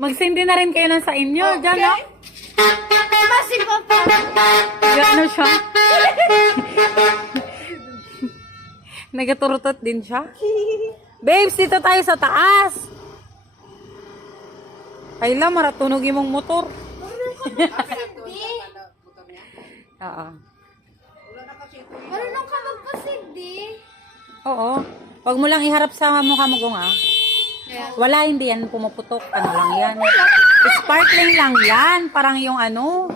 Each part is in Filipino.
Magsindi na rin kayo lang sa inyo. Okay. Diyan, no? Kasi papa. Gano siya? Nagaturutot din siya. Babes, dito tayo sa taas. Kayla, maratunog yung motor. Oo. Marunong ka magpasindi. Oo. Huwag mo lang iharap sa mukha mo, Gong, ah. Wala, hindi yan pumuputok. Ano lang yan? Sparkling lang yan. Parang yung ano.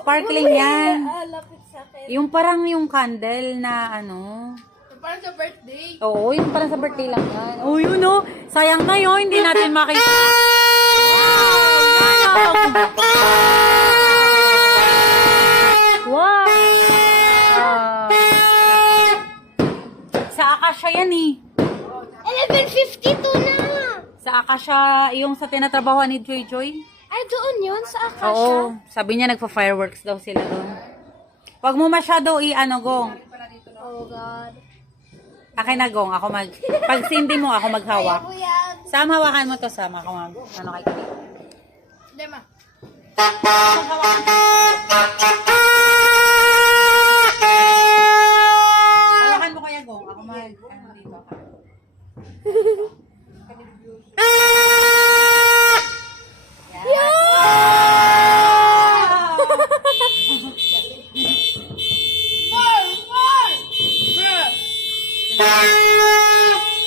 Sparkling yan. Lapit sa akin. Yung parang yung candle na ano. Parang sa birthday. Oo, yung parang sa birthday lang yan. Oh, yun oh. Sayang tayo, hindi natin makita. Wow! Sa Akasha yan eh. 11:52 na. Sa Akasha, yung sa tinatrabahoan ni Joy Joy. Ay, doon yun sa Akasha. Oo, sabi niya nagpa-fireworks daw sila doon. Huwag mo masyado i-ano, Gong. Oh, God. Akin na, Gong. Ako pag sindi mo, ako maghawak. Ayaw ko yan. Sam, hawakan mo to, Sam. Ako ano kay Kami. Hindi, ma. Hawakan mo kaya, Gong. Ako ano dito.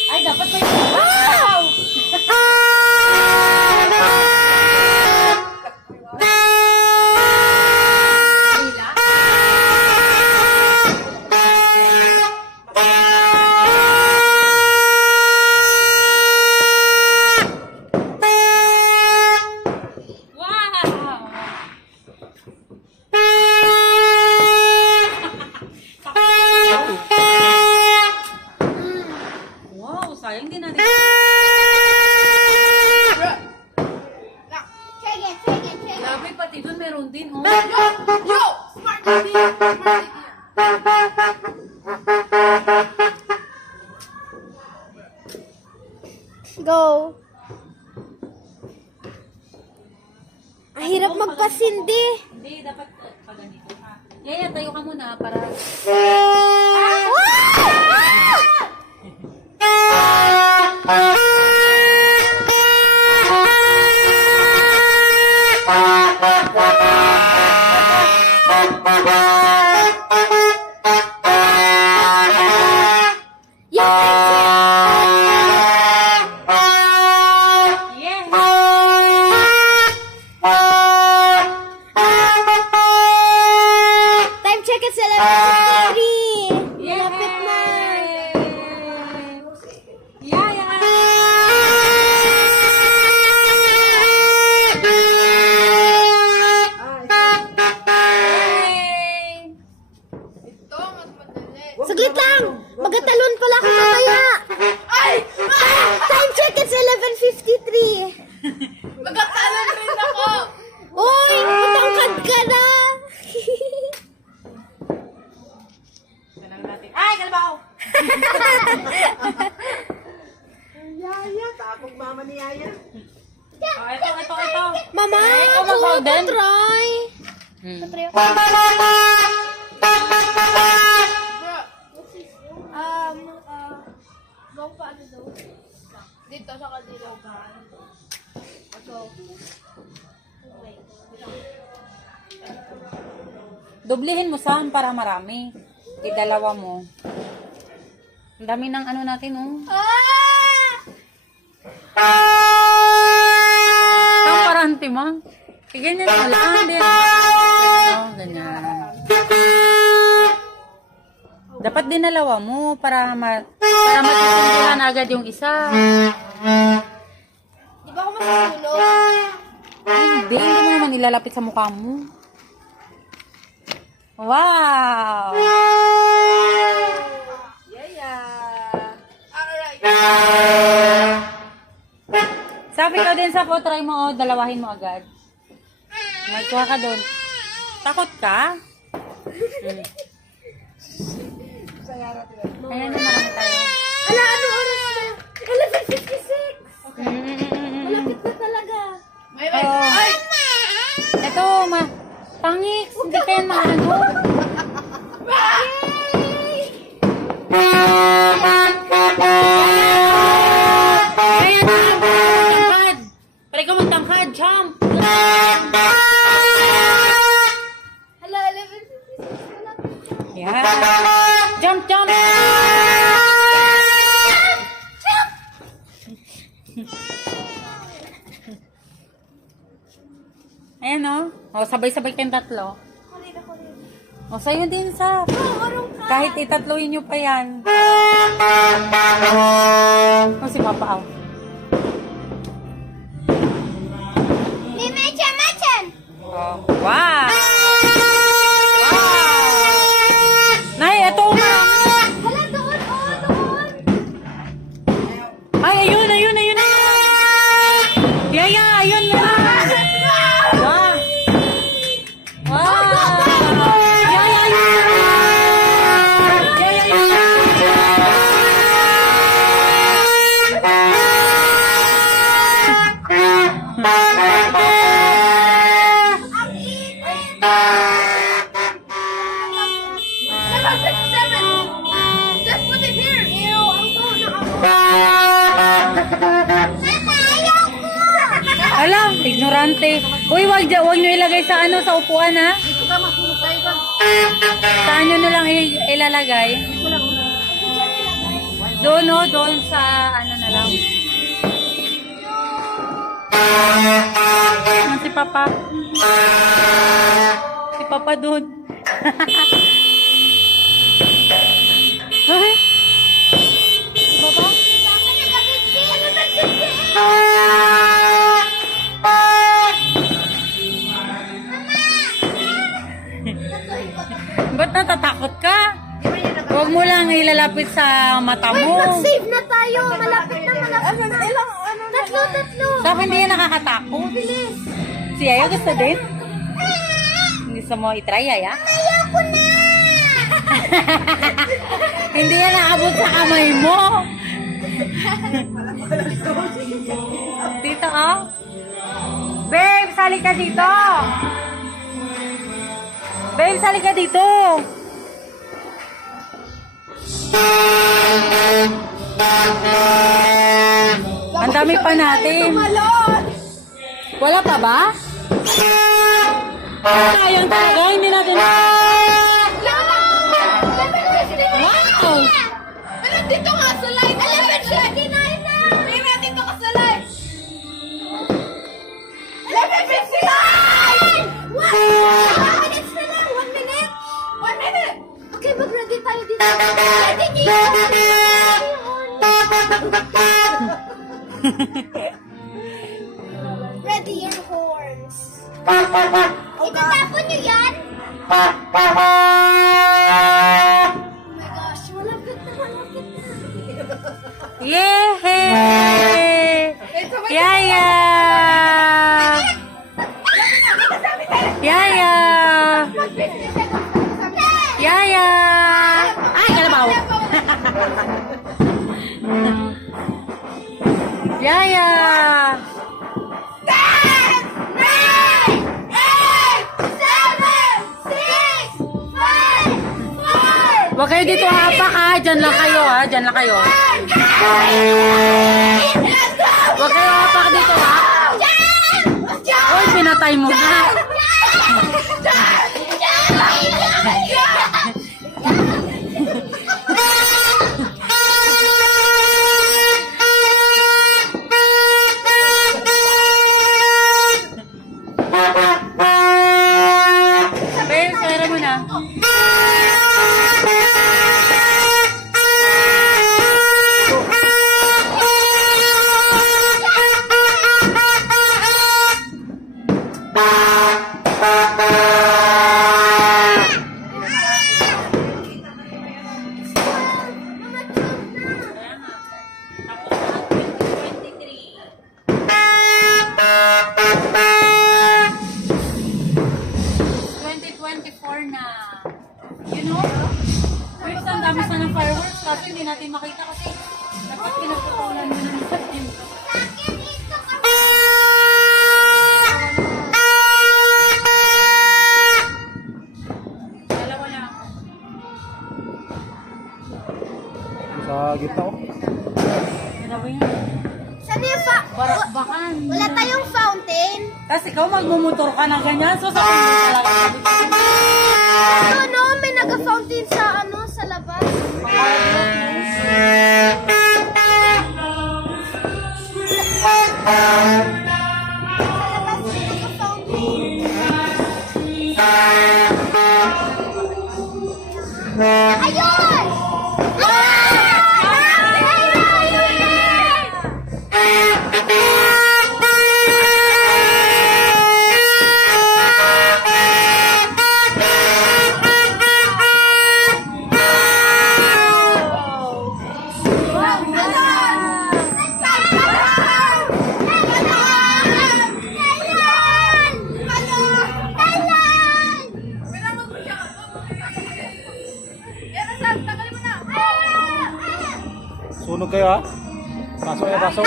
Ay, dapat may wow! Wow, sayang din natin. Check it, check it, check it. Grabe, pati doon meron din, oh. Yo! Smart idea! Smart idea! Go! Ang hirap magpasindi. Hindi, dapat pag ganito ka. Yaya, tayo ka muna para... Yes! Time check it sa 11:53. Lapit na. Yaya! Saglit lang! Magatalon pala ako mamaya! Ay! Time check it sa 11:53. Magatalon rin ako! Uy! Matangkad ka na! Ay, kalabaw! Yaya, tapos mama ni Yaya. Oh, ito. Mama! Ay, ikaw Ako mag-golden? try! Hmm. Go pa ano daw? Dito sa kadilo. Doblihin mo, Sam, para marami. Idalawa mo. Ang dami ng ano natin, oh. Ang parang timang. Ganyan mo lang din. Oh. Dapat dinalawa mo para matitindihan agad yung isa. Di ba ako masusunod? Hindi mo naman ilalapit sa mukha mo. Wow! Sabi ko din sa po, try mo, dalawahin mo agad. Magkuha ka doon. Takot ka? Ayan na, marami tayo. Ala, ano oras na? 11:56. Malapit na talaga. Oh. Ito, pangix. Hindi kayo maano. Kaya na, magtangkad. Try ko magtangkad. Jump. Hala, 11:56. Malapit. Yan. Jump, jump. Ayan o. O, sabay-sabay kayong tatlo. O, sa'yo din sa. Kahit itatloin nyo pa yan. O, si Papa. Ni Mecha! Oh, wow! Nay, ito marami. Hala, doon! Oo, doon! Ay, ayun. Yaya, ayun na. Wow! Wow! Yaya, ayun. Yaya, ayun. Just put it here! Ew, ang tono ako! Alam, ignorante. Uy, wag nyo ilagay sa ano, sa upuan ha. Saan nyo na lang ilalagay? Doon o, doon sa ano na lang. Ano si Papa? Si Papa doon. Ay? Si Papa? Ba't natatakot ka? Huwag mo lang ilalapit sa mata Wait, mo. mag-save na tayo! Malapit na! Tatlo! Sa akin hindi yan nakakatakot. Bilis! Si Yaya gusto din? Gusto mo itry, Yaya? Ayoko na! Hindi yan naabot sa kamay mo. Dito, oh. Babe, sali ka dito. Babe, sali ka dito. Ang dami pa natin. Wala pa ba? Sayang talaga, hindi natin. Wow! Dito nga sa live! 11:59 na! Mira, dito ka sa live! 11:59! What? 1 minutes na lang! 1 minute! 1 minute! Okay, mag-ready tayo dito. Ready niyo! Ready your horns. Itatapon niyo yan? Oh my gosh, malapit na. Yay! Yaya! Yaya! Yaya! Ay, kalabaw! Yaya! 10, 9, 8, 7, 6, 5, 4, Huwag kayo dito hapak ha. Diyan lang kayo ha. Diyan lang kayo. Huwag kayo hapak dito ha. Uy, pinatay mo na. Babe, sara mo na. before na, you know, first ang dami sa ng fireworks kasi hindi natin makita kasi dapat pinaputulan mo ng September. Dalawa na ako. Sa gitna oh. Dalawa yan. Saan yung Barakbakan. Wala tayong fountain. Kasi ikaw magmumotor ka na ganyan, so sabi mo talaga. No, may naga-fountain sa sa labas. Ayun! Sunog kayo ha. Pasok ya, pasok.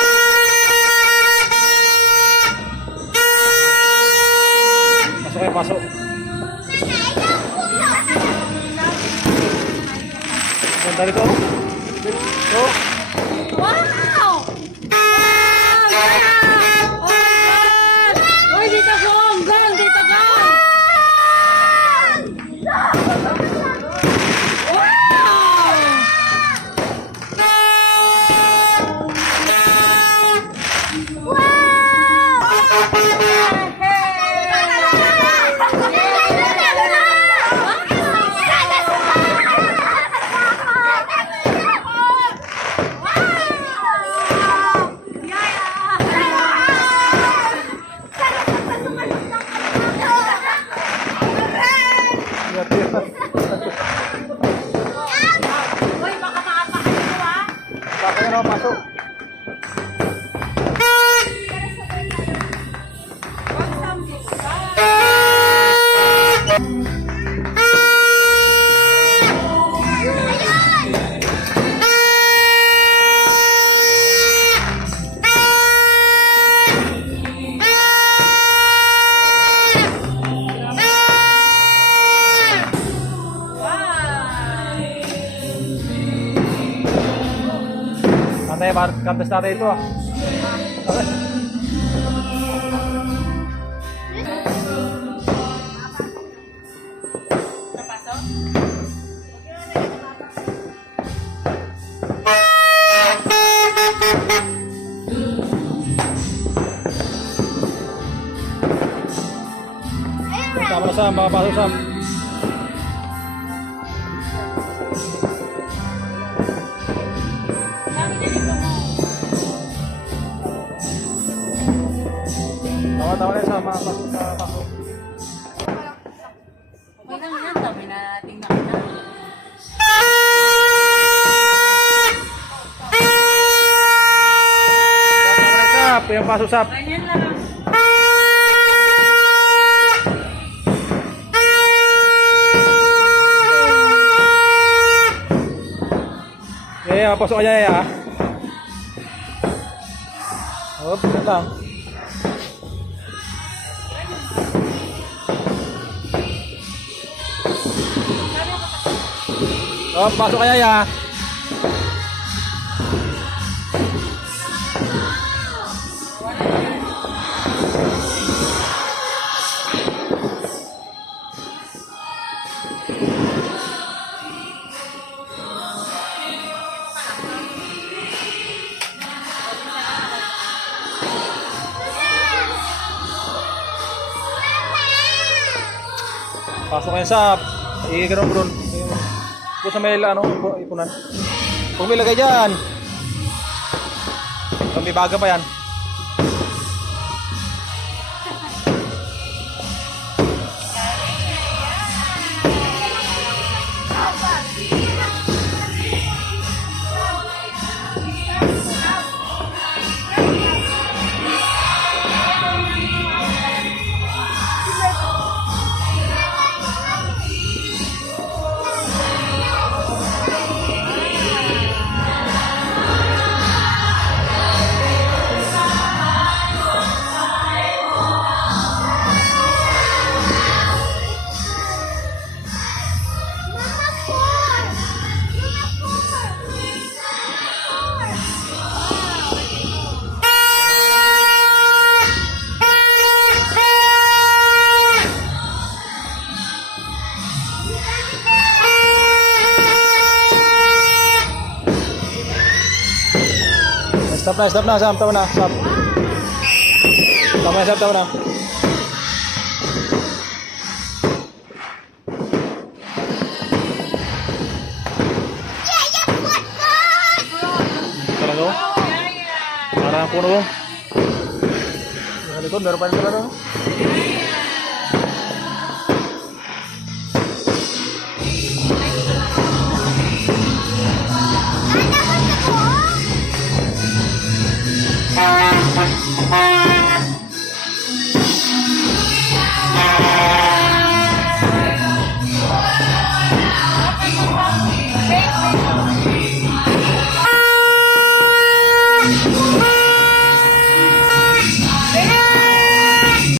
Pasok kayo, pasok. Ganda dito. Ito. Wow! Uy, dito gong! Gong! Dito gong! Uy, baka maapakan mo ha! Pasok na, pasok. Nanti kantes natin ito ah. Napasok? Sama na Sam, mga pasok Sam. Dami na dito mo. Tawa-tawa kayo Sam, mga pasok sa pasok. Okay lang yan, dami na nating nakita. Sap, yung pasok Sap. Ganyan lang. Ya, pasok aja ya. Oh, bisa lang. Oh, pasok aja ya. Pasok kayo sa i-ganun bro. Doon sa may ano, ipunan. Huwag may lagay dyan. May baga pa yan. Stop na, Sam. Tama na, stop. Tama na, Sam, tama na. Tara go. Tara, puno go. Sa likod, meron pa rin sila doon.